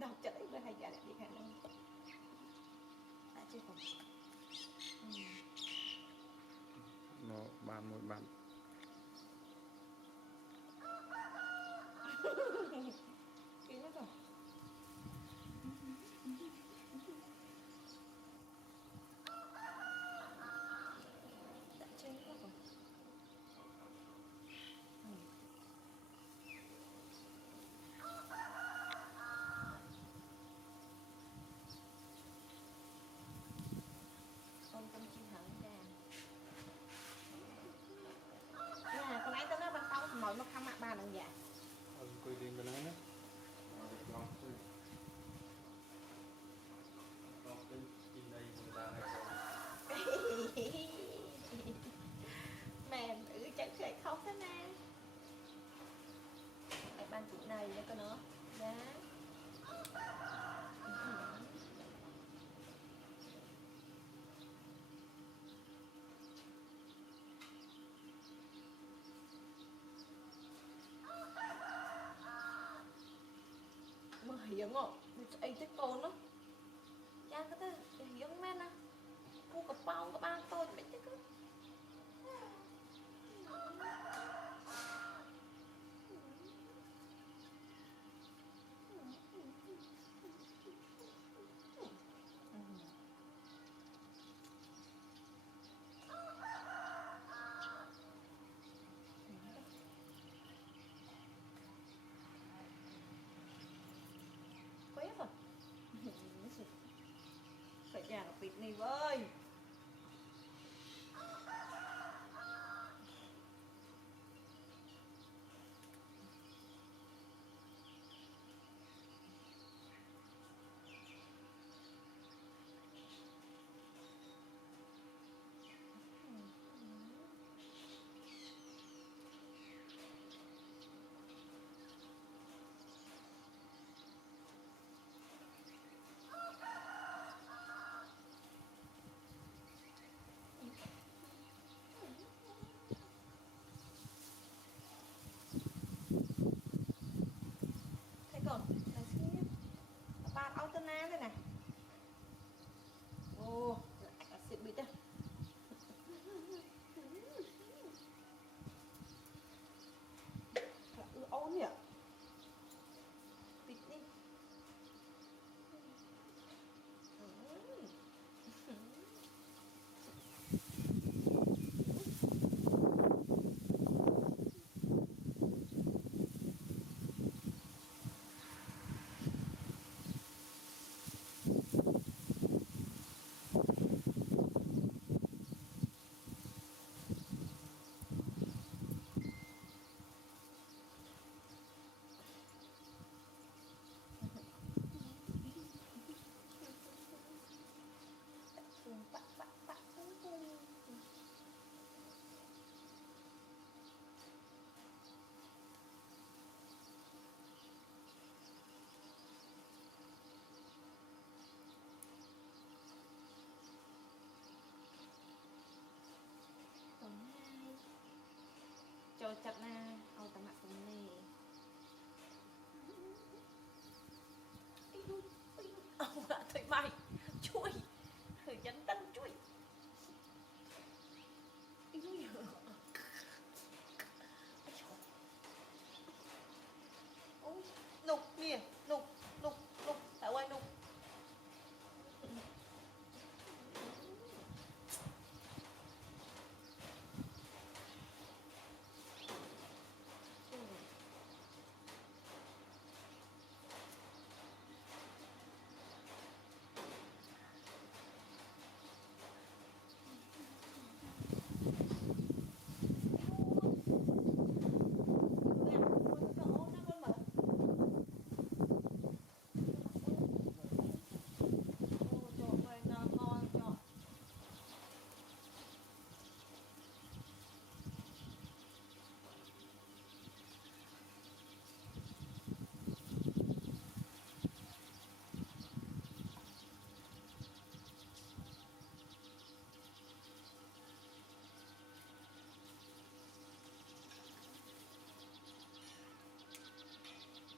đọc cho đấy với hai giờ lại đi khai luôn đã chưa còn nó bàn một bàn kêu nó rồi đã chơi nó rồi con chim hẳn ra nè con ấy tao nói ban tao mỏi nó khăm mạ ba lần dạ quy định cái này nữa con cái chim đây người ta hay mẹ nữ chẳng thể khóc thế nè lại ban chị này nữa cơ nữa giá mà hiếm không ấy thích con đó cha cái thế hiếm men à cô cặp bao các ba tôi biết chứ quét rồi phải nhà nó bịt này với thế còn là xí ba auto na đây này ô lại xịt bịt đây ôn nhỉ bịt đi bạ bạ bạ còn hai cho chặt na ao tầm mặt tầm này ông đã thấy mày chui thử nhắn tân chui ôi nục nè nục nục nục tại quay nục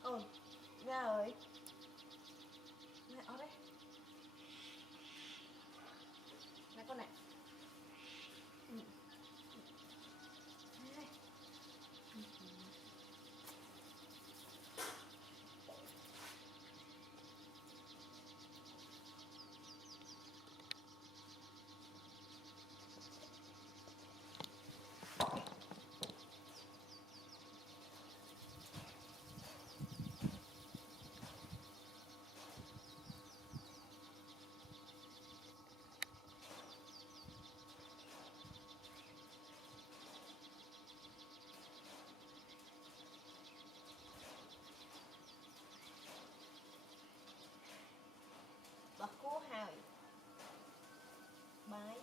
ôi ra rồi bà cô hỏi bái